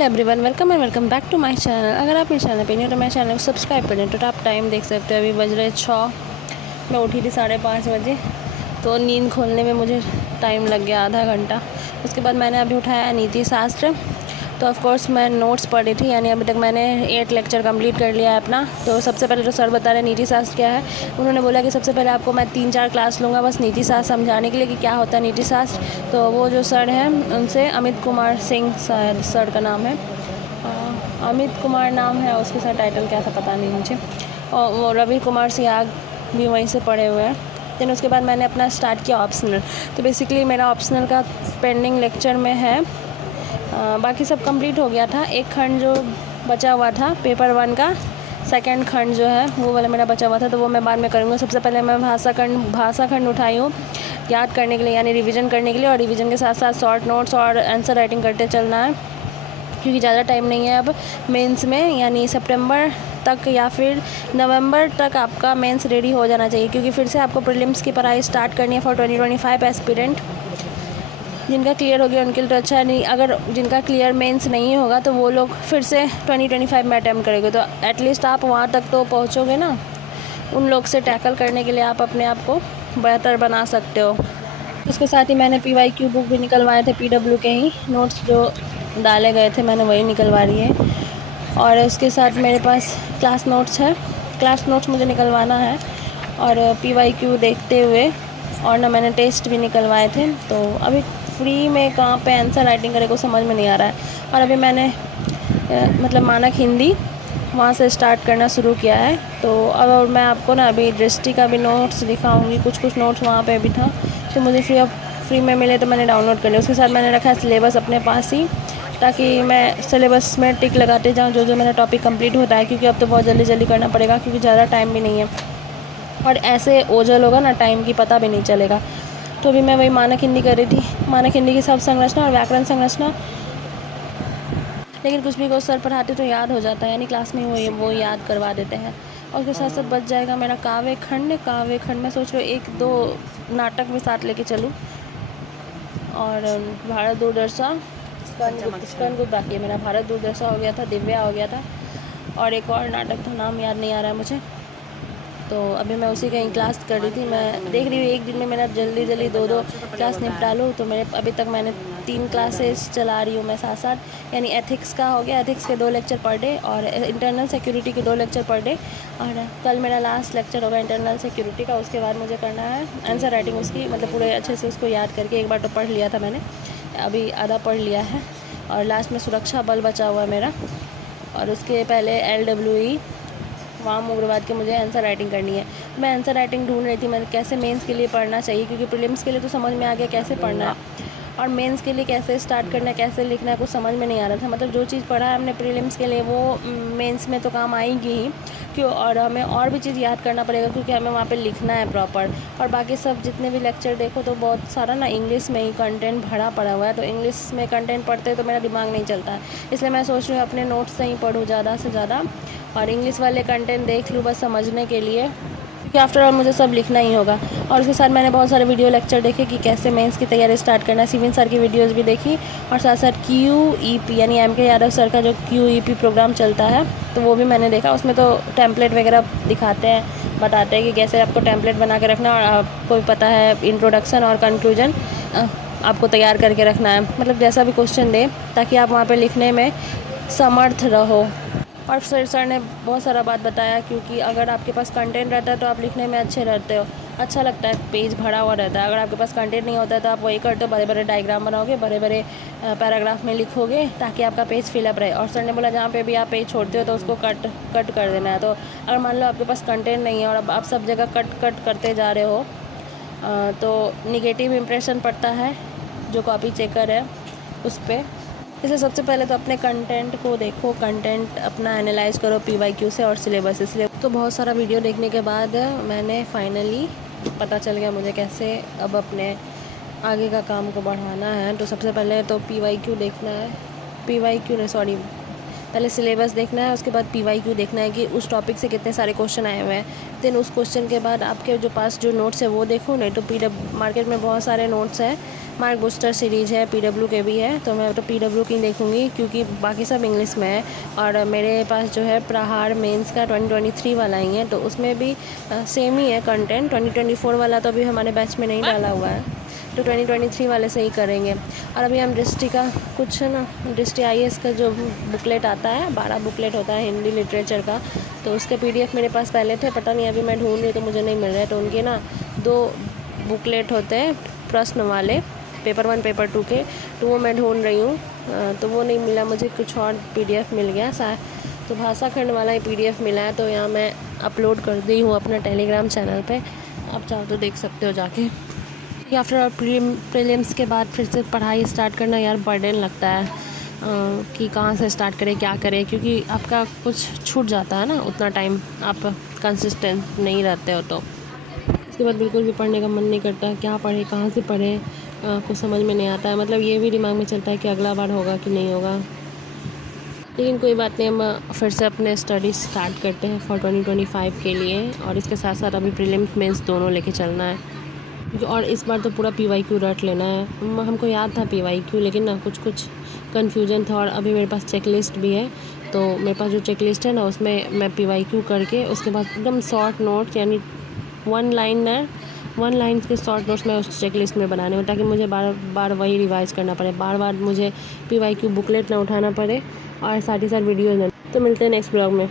Hello everyone, welcome and welcome back to my channel. अगर आप मेरे चैनल पे नहीं हो तो मेरे चैनल को सब्सक्राइब करें। तो आप टाइम देख सकते हो, अभी बज रहे 6। मैं उठी थी 5:30 बजे, तो नींद खोलने में मुझे टाइम लग गया आधा घंटा। उसके बाद मैंने अभी उठाया नीति शास्त्र। तो ऑफ कोर्स मैं नोट्स पढ़ी थी, यानी अभी तक मैंने 8 लेक्चर कंप्लीट कर लिया है अपना। तो सबसे पहले तो सर बता रहे नीति शास्त्र क्या है। उन्होंने बोला कि सबसे पहले आपको मैं 3-4 क्लास लूँगा बस नीति शास्त्र समझाने के लिए कि क्या होता है नीति शास्त्र। तो वो जो सर हैं उनसे अमित कुमार सिंह सर का नाम है, अमित कुमार नाम है, उसके साथ टाइटल क्या था पता नहीं मुझे। और वो रवि कुमार सियाग भी वहीं से पढ़े हुए हैं। देन उसके बाद मैंने अपना स्टार्ट किया ऑप्शनल। तो बेसिकली मेरा ऑप्शनल का पेंडिंग लेक्चर में है, बाकी सब कंप्लीट हो गया था। एक खंड जो बचा हुआ था पेपर 1 का, सेकंड खंड जो है वो वाला मेरा बचा हुआ था, तो वो मैं बाद में करूँगा। सबसे पहले मैं भाषा खंड उठाई हूँ याद करने के लिए, यानी रिवीजन करने के लिए, और रिवीजन के साथ साथ शॉर्ट नोट्स और आंसर राइटिंग करते चलना है, क्योंकि ज़्यादा टाइम नहीं है अब मेंस में। यानी सितंबर तक या फिर नवंबर तक आपका मेंस रेडी हो जाना चाहिए, क्योंकि फिर से आपको प्रीलिम्स की पढ़ाई स्टार्ट करनी है फॉर 2025 एस्पिरेंट। जिनका क्लियर हो गया उनके लिए तो अच्छा है, नहीं अगर जिनका क्लियर मेंस नहीं होगा तो वो लोग फिर से 2025 में अटैम्प्ट करेंगे। तो एटलीस्ट आप वहाँ तक तो पहुँचोगे ना। उन लोग से टैकल करने के लिए आप अपने आप को बेहतर बना सकते हो। उसके साथ ही मैंने PYQ बुक भी निकलवाए थे, PW के ही नोट्स जो डाले गए थे मैंने वही निकलवा रही है। और उसके साथ मेरे पास क्लास नोट्स है, क्लास नोट्स मुझे निकलवाना है, और PYQ देखते हुए, और ना मैंने टेस्ट भी निकलवाए थे। तो अभी फ्री में कहाँ पे आंसर राइटिंग करे को समझ में नहीं आ रहा है। और अभी मैंने मतलब मानक हिंदी वहाँ से स्टार्ट करना शुरू किया है। तो अब मैं आपको ना अभी दृष्टि का भी नोट्स दिखाऊंगी, कुछ नोट्स वहाँ पे भी था, तो मुझे फ्री में मिले तो मैंने डाउनलोड कर लिया। उसके साथ मैंने रखा है सिलेबस अपने पास ही, ताकि मैं सिलेबस में टिक लगाते जाऊँ जो जो मेरा टॉपिक कंप्लीट होता है, क्योंकि अब तो बहुत जल्दी जल्दी करना पड़ेगा, क्योंकि ज़्यादा टाइम भी नहीं है और ऐसे ओझल होगा ना टाइम की पता भी नहीं चलेगा। तो अभी मैं वही मानक हिंदी कर रही थी, मानक हिंदी की शब्द संरचना और व्याकरण संरचना। लेकिन कुछ भी को सर पढ़ाते तो याद हो जाता है, यानी क्लास में वो याद करवा देते हैं। और उसके साथ साथ बच जाएगा मेरा काव्य खंड मैं सोच रही हूँ 1-2 नाटक भी साथ लेके चलूँ। और भारत दूरदर्शन स्कंद बाकी है मेरा, भारत दूरदर्शन हो गया था, दिव्या हो गया था, और एक और नाटक था, नाम याद नहीं आ रहा है मुझे। तो अभी मैं उसी का क्लास कर रही थी। मैं देख रही हूँ एक दिन में मेरा जल्दी 2 क्लास निपटा लूँ। तो मेरे अभी तक मैंने 3 क्लासेस चला रही हूँ मैं साथ साथ, यानी एथिक्स का हो गया, एथिक्स के 2 लेक्चर पर डे, और इंटरनल सिक्योरिटी के 2 लेक्चर पर डे। और कल मेरा लास्ट लेक्चर होगा इंटरनल सिक्योरिटी का। उसके बाद मुझे करना है आंसर राइटिंग उसकी, मतलब पूरे अच्छे से उसको याद करके। एक बार तो पढ़ लिया था मैंने, अभी आधा पढ़ लिया है। और लास्ट में सुरक्षा बल बचा हुआ है मेरा, और उसके पहले LWE वहाँ उग्रवाद के मुझे आंसर राइटिंग करनी है। मैं आंसर राइटिंग ढूंढ रही थी, मैं कैसे मेंस के लिए पढ़ना चाहिए, क्योंकि प्रीलिम्स के लिए तो समझ में आ गया कैसे पढ़ना है, और मेंस के लिए कैसे स्टार्ट करना है, कैसे लिखना है, कुछ समझ में नहीं आ रहा था। मतलब जो चीज़ पढ़ा है हमने प्रीलिम्स के लिए वो मेंस में तो काम आएगी ही, क्यों, और हमें और भी चीज़ याद करना पड़ेगा, क्योंकि हमें वहाँ पे लिखना है प्रॉपर। और बाकी सब जितने भी लेक्चर देखो तो बहुत सारा ना इंग्लिश में ही कंटेंट भरा पड़ा हुआ है, तो इंग्लिश में कंटेंट पढ़ते तो मेरा दिमाग नहीं चलता है। इसलिए मैं सोच रही हूँ अपने नोट्स से ही पढ़ूँ ज़्यादा से ज़्यादा, और इंग्लिश वाले कंटेंट देख लूँ बस समझने के लिए, क्योंकि आफ्टर ऑल मुझे सब लिखना ही होगा। और उसके साथ मैंने बहुत सारे वीडियो लेक्चर देखे कि कैसे मेंस की तैयारी स्टार्ट करना है, सिविन सर की वीडियोस भी देखी, और साथ साथ QEP यानी MK यादव सर का जो QEP प्रोग्राम चलता है तो वो भी मैंने देखा। उसमें तो टेम्पलेट वगैरह दिखाते हैं, बताते हैं कि कैसे आपको टेम्पलेट बना के रखना, और आपको भी पता है इंट्रोडक्शन और कंक्लूजन आपको तैयार करके रखना है, मतलब जैसा भी क्वेश्चन दे, ताकि आप वहाँ पर लिखने में समर्थ रहो। और सर ने बहुत सारा बात बताया, क्योंकि अगर आपके पास कंटेंट रहता है तो आप लिखने में अच्छे रहते हो, अच्छा लगता है, पेज भरा हुआ रहता है। अगर आपके पास कंटेंट नहीं होता है तो आप वही करते हो, बड़े बड़े डायग्राम बनाओगे, बड़े बड़े पैराग्राफ में लिखोगे, ताकि आपका पेज फिलअप रहे। और सर ने बोला जहाँ पे भी आप पेज छोड़ते हो तो उसको कट कर देना है। तो अगर मान लो आपके पास कंटेंट नहीं है और अब आप सब जगह कट करते जा रहे हो, तो निगेटिव इम्प्रेशन पड़ता है जो कॉपी चेकर है उस पर। इसलिए सबसे पहले तो अपने कंटेंट को देखो, कंटेंट अपना एनालाइज करो PYQ से और सिलेबस। इसलिए तो बहुत सारा वीडियो देखने के बाद मैंने फाइनली पता चल गया मुझे कैसे अब अपने आगे का काम को बढ़ाना है। तो सबसे पहले तो PYQ देखना है, पहले सिलेबस देखना है, उसके बाद PYQ देखना है कि उस टॉपिक से कितने सारे क्वेश्चन आए हुए हैं। देन उस क्वेश्चन के बाद आपके जो पास जो नोट्स है वो देखो, नहीं तो मार्केट में बहुत सारे नोट्स हैं, मार्क बूस्टर सीरीज़ है, PW के भी है, तो मैं तो PW की देखूँगी क्योंकि बाकी सब इंग्लिश में है। और मेरे पास जो है प्रहार मेंस का 2023 वाला ही है, तो उसमें भी सेम ही है कंटेंट। 2024 वाला तो अभी हमारे बैच में नहीं डाला हुआ है, तो 2023 वाले से ही करेंगे। और अभी हम दृष्टि का कुछ है ना, दृष्टि IAS का जो बुकलेट आता है, 12 बुकलेट होता है हिंदी लिटरेचर का, तो उसके PDF मेरे पास पहले थे, पता नहीं अभी मैं ढूंढ रही तो मुझे नहीं मिल रहा है। तो उनके ना 2 बुकलेट होते हैं प्रश्न वाले, पेपर 1 पेपर 2 के, तो वो मैं ढूंढ रही हूँ, तो वो नहीं मिला मुझे, कुछ और PDF मिल गया तो भाषा खंड वाला ही PDF मिला है, तो यहाँ मैं अपलोड कर दी हूँ अपना टेलीग्राम चैनल पे, आप चाहो तो देख सकते हो जाके। आफ्टर प्रीलिम्स के बाद फिर से पढ़ाई स्टार्ट करना यार बर्डन लगता है कि कहाँ से स्टार्ट करें, क्या करें, क्योंकि आपका कुछ छूट जाता है ना, उतना टाइम आप कंसिस्टेंट नहीं रहते हो, तो उसके बाद बिल्कुल भी पढ़ने का मन नहीं करता, क्या पढ़े, कहाँ से पढ़े, कुछ समझ में नहीं आता है। मतलब ये भी दिमाग में चलता है कि अगला बार होगा कि नहीं होगा, लेकिन कोई बात नहीं, हम फिर से अपने स्टडी स्टार्ट करते हैं फॉर 2025 के लिए। और इसके साथ साथ अभी प्रीलिम्स मेंस दोनों लेके चलना है, और इस बार तो पूरा PYQ रट लेना है। हमको याद था PYQ, लेकिन ना कुछ कन्फ्यूजन था। और अभी मेरे पास चेकलिस्ट भी है, तो मेरे पास जो चेकलिस्ट है ना उसमें मैं PYQ करके उसके बाद एकदम शॉर्ट नोट्स, यानी 1 लाइन के शॉर्ट नोट्स मैं उस चेकलिस्ट में बनाने में, ताकि मुझे बार बार वही रिवाइज़ करना पड़े, बार बार मुझे PYQ बुकलेट ना उठाना पड़े और साथ ही साथ वीडियो ना। तो मिलते हैं नेक्स्ट ब्लॉग में।